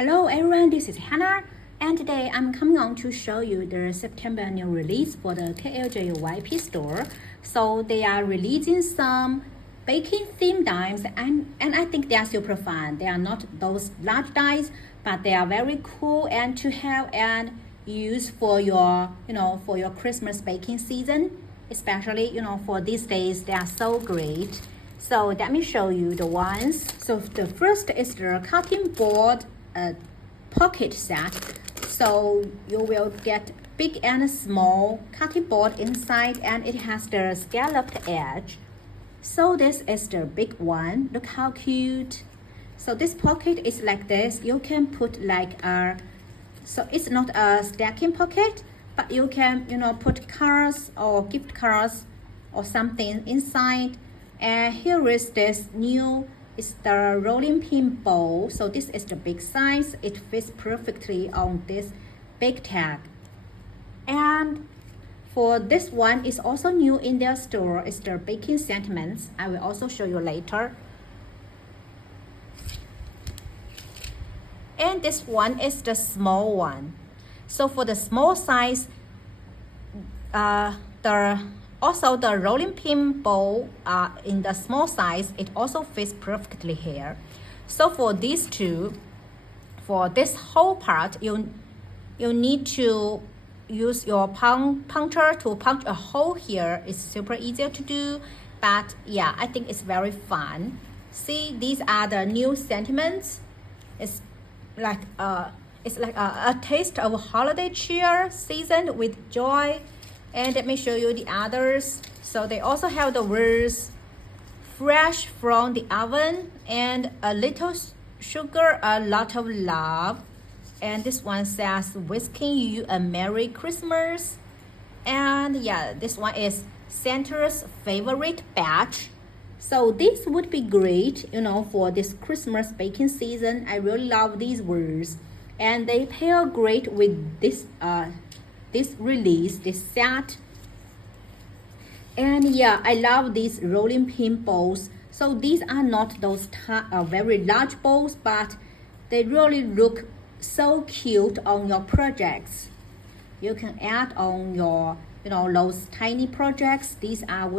Hello everyone, this is Hannah, and today I'm coming on to show you the September new release for the KLJUYP store. So they are releasing some baking theme dies, and I think they are super fun. They are not those large dies, but they are very cool and to have and use for your for your Christmas baking season, especially for these days. They are so great. So let me show you the ones. So the first is the cutting board pocket set. So you will get big and small cutting board inside, and it has the scalloped edge. So this is the big one. Look how cute. So this pocket is like this. You can put like so it's not a stacking pocket, but you can put cards or gift cards or something inside. And here is this new, it's the rolling pin bowl. So this is the big size. It fits perfectly on this big tag. And for this one, is also new in their store. It's the baking sentiments. I will also show you later. And this one is the small one. So for the small size, also the rolling pin bowl in the small size, it also fits perfectly here. So for these two, for this whole part, you need to use your puncture to punch a hole here. It's super easy to do, but yeah, I think it's very fun. See, these are the new sentiments. It's like a taste of holiday cheer seasoned with joy. And let me show you the others. So they also have the words fresh from the oven and a little sugar, a lot of love. And this one says wishing you a Merry Christmas. And yeah, this one is Santa's favorite batch. So this would be great, for this Christmas baking season. I really love these words, and they pair great with this release, this set. And yeah, I love these rolling pin bowls. So these are not those very large bowls, but they really look so cute on your projects. You can add on your those tiny projects. These are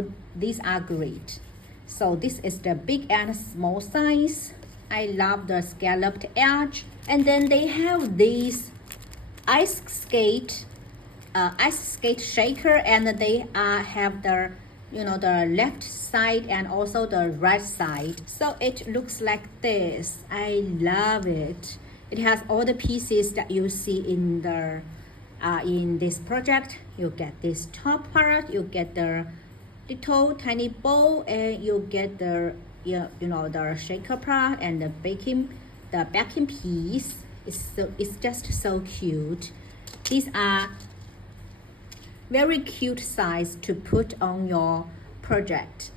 great. So this is the big and small size. I love the scalloped edge. And then they have these ice skate shaker, and they have the the left side and also the right side. So it looks like this. I love it. It has all the pieces that you see in the in this project. You get this top part, you get the little tiny bowl, and you get the the shaker part and the backing piece. It's just so cute. These are very cute size to put on your project.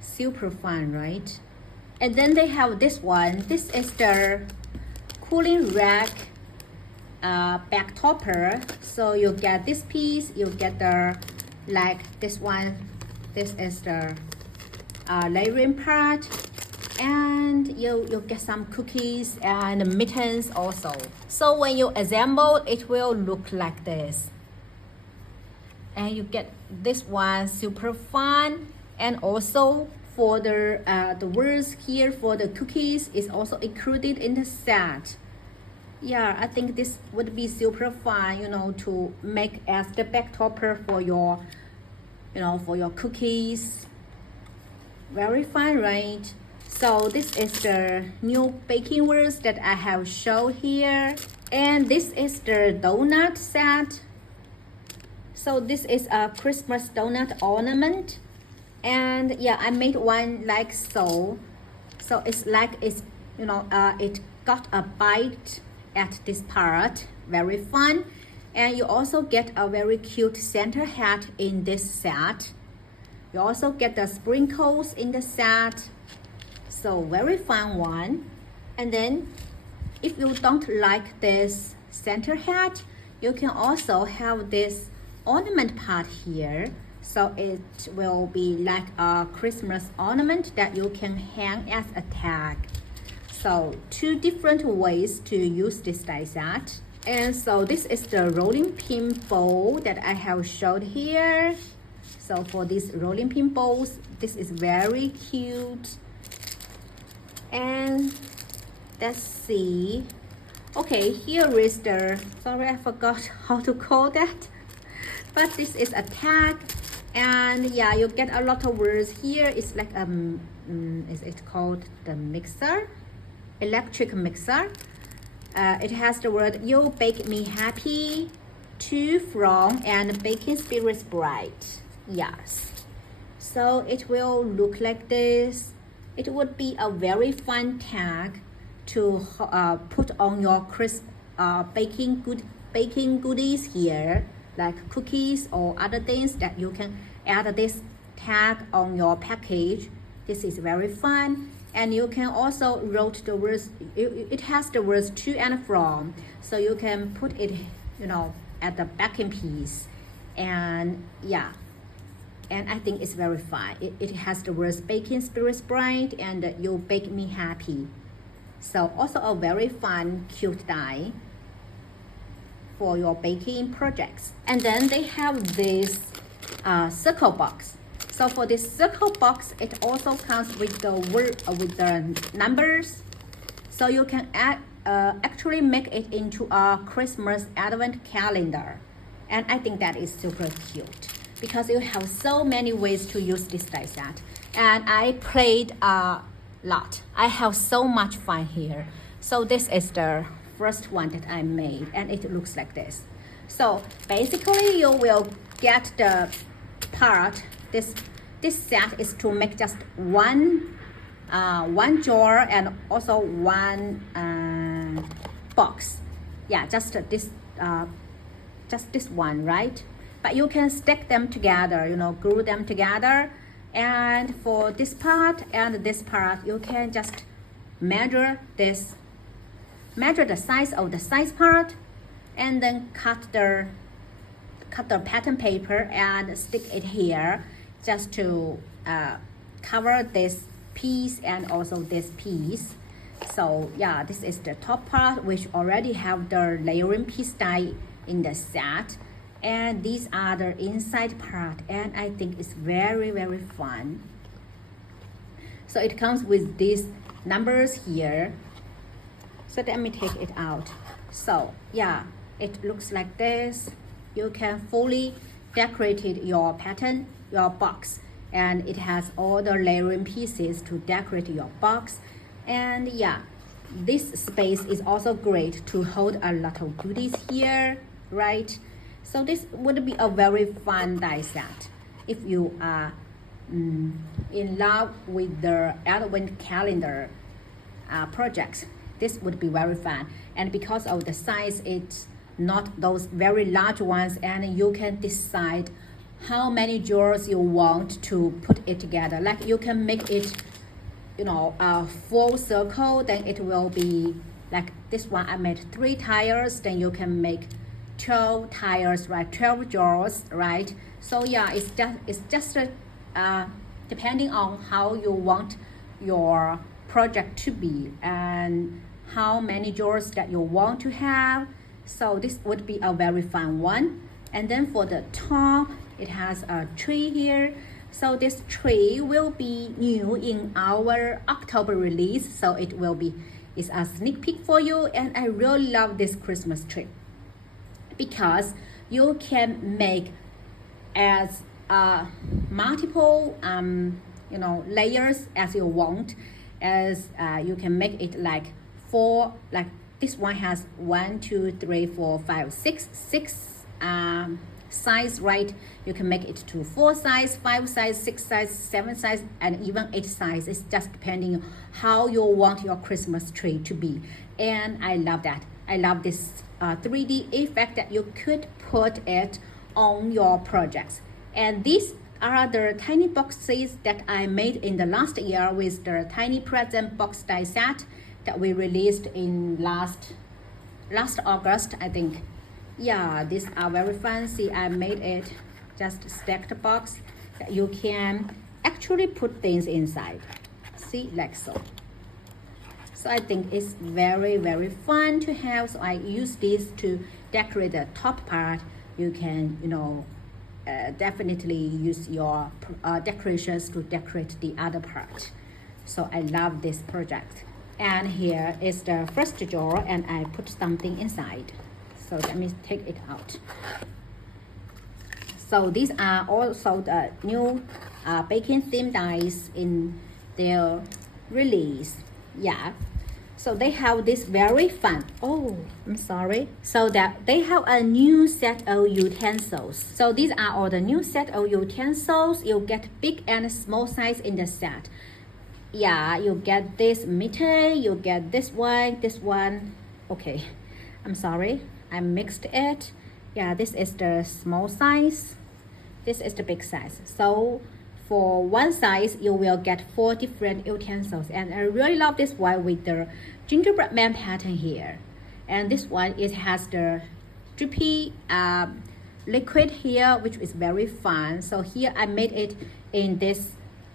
Super fun, right? And then they have this one. This is the cooling rack back topper. So you get this piece, you get the like this one. This is the layering part, and you get some cookies and mittens also. So when you assemble, it will look like this. And you get this one, super fun. And also for the words here for the cookies is also included in the set. Yeah, I think this would be super fun, to make as the back topper for your for your cookies. Very fun, right? So this is the new baking words that I have shown here. And this is the donut set. So this is a Christmas donut ornament. And yeah, I made one like so. So it's like it got a bite at this part. Very fun. And you also get a very cute Santa hat in this set. You also get the sprinkles in the set. So very fun one. And then if you don't like this Santa hat, you can also have this ornament part here. So it will be like a Christmas ornament that you can hang as a tag. So 2 different ways to use this die set. And so this is the rolling pin bowl that I have showed here. So for these rolling pin bowls, this is very cute. And let's see. Okay, here is the, sorry, I forgot how to call that. But this is a tag. And yeah, you get a lot of words here. It's like is it called the mixer, electric mixer. It has the word "You bake me happy," to, from, and baking spirits bright. Yes, so it will look like this. It would be a very fun tag to put on your crisp baking goodies here, like cookies or other things that you can add this tag on your package. This is very fun. And you can also write the words, it has the words to and from. So you can put it, you know, at the backing piece. And yeah, and I think it's very fun. It has the words baking spirits bright and you bake me happy. So also a very fun, cute die for your baking projects. And then they have this circle box. So for this circle box, it also comes with the numbers. So you can actually make it into a Christmas advent calendar. And I think that is super cute because you have so many ways to use this die set. And I played a lot. I have so much fun here. So this is the first one that I made, and it looks like this. So basically you will get the part, this set is to make just one jar and also one box. Yeah, just this one, right? But you can stack them together, you know, glue them together. And for this part and this part, you can just measure the size of the size part, and then cut the pattern paper and stick it here, just to cover this piece and also this piece. So yeah, this is the top part, which already have the layering piece die in the set, and these are the inside part, and I think it's very fun. So it comes with these numbers here. So let me take it out. So yeah, it looks like this. You can fully decorate your pattern, your box, and it has all the layering pieces to decorate your box. And yeah, this space is also great to hold a lot of goodies here, right? So this would be a very fun die set if you are in love with the advent calendar projects. This would be very fun, and because of the size, it's not those very large ones, and you can decide how many jars you want to put it together. Like you can make it, you know, a full circle, then it will be like this one. I made 3 tires, then you can make 12 tires, right? 12 jars, right? So yeah, it's just depending on how you want your project to be and how many jars that you want to have. So this would be a very fun one. And then for the top, it has a tree here. So this tree will be new in our October release. So it's a sneak peek for you. And I really love this Christmas tree because you can make as multiple you know, layers as you want. As you can make it like 4, like this one has 1, 2, 3, 4, 5, 6 size, right? You can make it to 4 size, 5 size, 6 size, 7 size, and even 8 size. It's just depending on how you want your Christmas tree to be. And I love that. I love this 3D effect that you could put it on your projects. And these are the tiny boxes that I made in the last year with the tiny present box die set that we released in last August, I think. Yeah, these are very fancy. I made it just stacked box that you can actually put things inside. See, like so. So I think it's very fun to have. So I use this to decorate the top part. You can, definitely use your decorations to decorate the other part. So I love this project. And here is the first drawer, and I put something inside. So let me take it out. So these are also the new baking theme dies in their release. Yeah. So they have this very fun. Oh, I'm sorry. So that they have a new set of utensils. So these are all the new set of utensils. You get big and small size in the set. Yeah, you get this meter, you get this one. Okay, I'm sorry, I mixed it. Yeah, this is the small size, this is the big size. So for one size, you will get 4 different utensils, and I really love this one with the gingerbread man pattern here. And this one, it has the drippy liquid here, which is very fun. So here I made it in this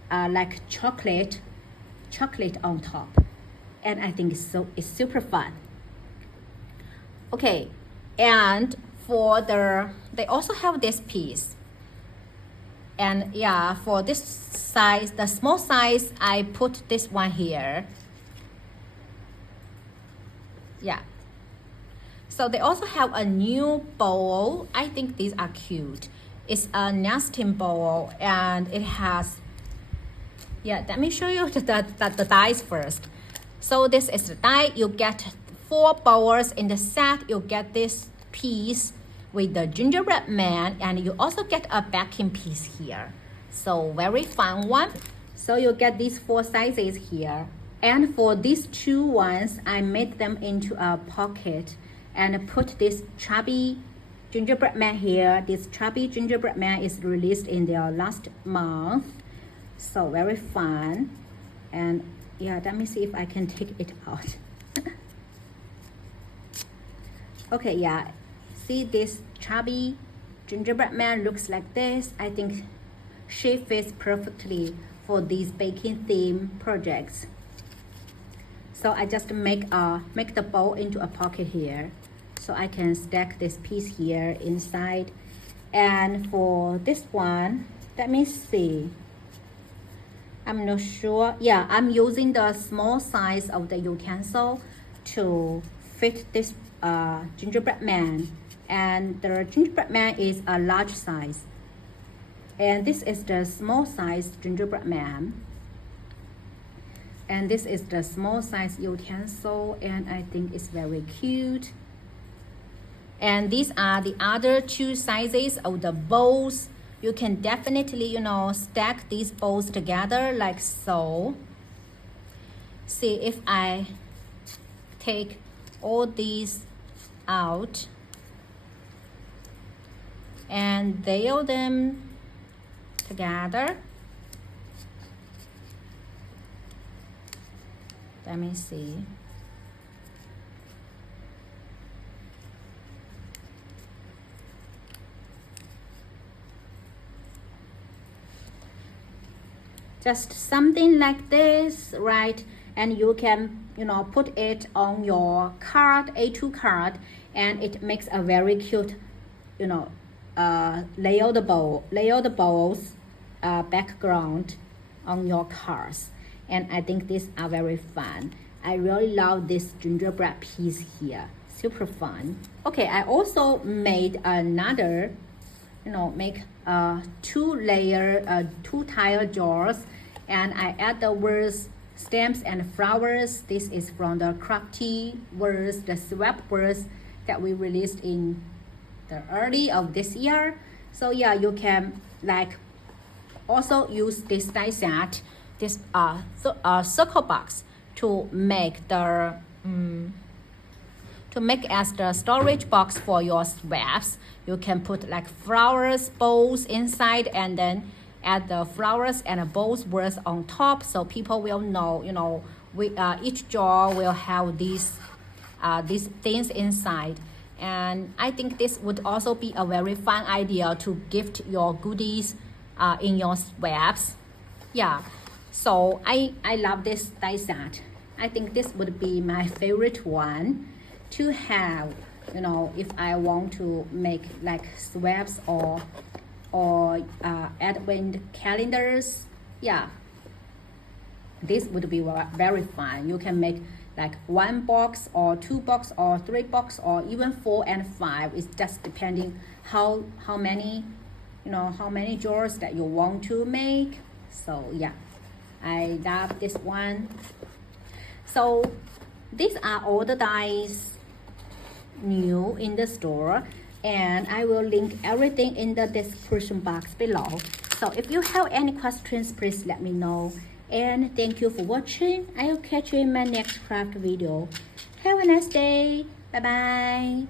like chocolate on top, and I think it's super fun. Okay, and for they also have this piece, and yeah, for this size, the small size, I put this one here. Yeah, so they also have a new bowl. I think these are cute. It's a nesting bowl, and it has, yeah, let me show you the dies first. So this is the die. You get 4 bowls in the set. You get this piece with the gingerbread man, and you also get a backing piece here. So very fun one. So you get these 4 sizes here. And for these 2 ones, I made them into a pocket and put this chubby gingerbread man here. This chubby gingerbread man is released in their last month. So very fun. And yeah, let me see if I can take it out. Okay, yeah, see this chubby gingerbread man looks like this. I think she fits perfectly for these baking theme projects. So I just make the bowl into a pocket here, so I can stack this piece here inside. And for this one, let me see, I'm not sure. Yeah, I'm using the small size of the utensil to fit this gingerbread man, and the gingerbread man is a large size, and this is the small size gingerbread man, and this is the small size utensil, and I think it's very cute. And these are the other 2 sizes of the bowls. You can definitely, stack these bowls together like so. See, if I take all these out and nail them together. Let me see. Just something like this, right? And you can, put it on your card, A2 card, and it makes a very cute, layered bowls background on your cards. And I think these are very fun. I really love this gingerbread piece here, super fun. Okay, I also made another, make 2-layer, 2-tile jars, and I add the words stamps and flowers. This is from the crafty words, the swap words that we released in the early of this year. So yeah, you can also use this die set, this circle box, to make as the storage box for your swaps. You can put flowers, bowls inside, and then add the flowers and bowls words on top, so people will know, each jar will have these things inside. And I think this would also be a very fun idea to gift your goodies in your swaps. Yeah, so I love this die set. I think this would be my favorite one to have, you know, if I want to make like swaps or advent calendars. Yeah, this would be very fun. You can make like 1 box or 2 box or 3 box or even 4 and 5. It's just depending how many, you know, how many drawers that you want to make. So yeah, I love this one. So these are all the dies new in the store, and I will link everything in the description box below. So if you have any questions, please let me know. And thank you for watching. I'll catch you in my next craft video. Have a nice day. Bye bye.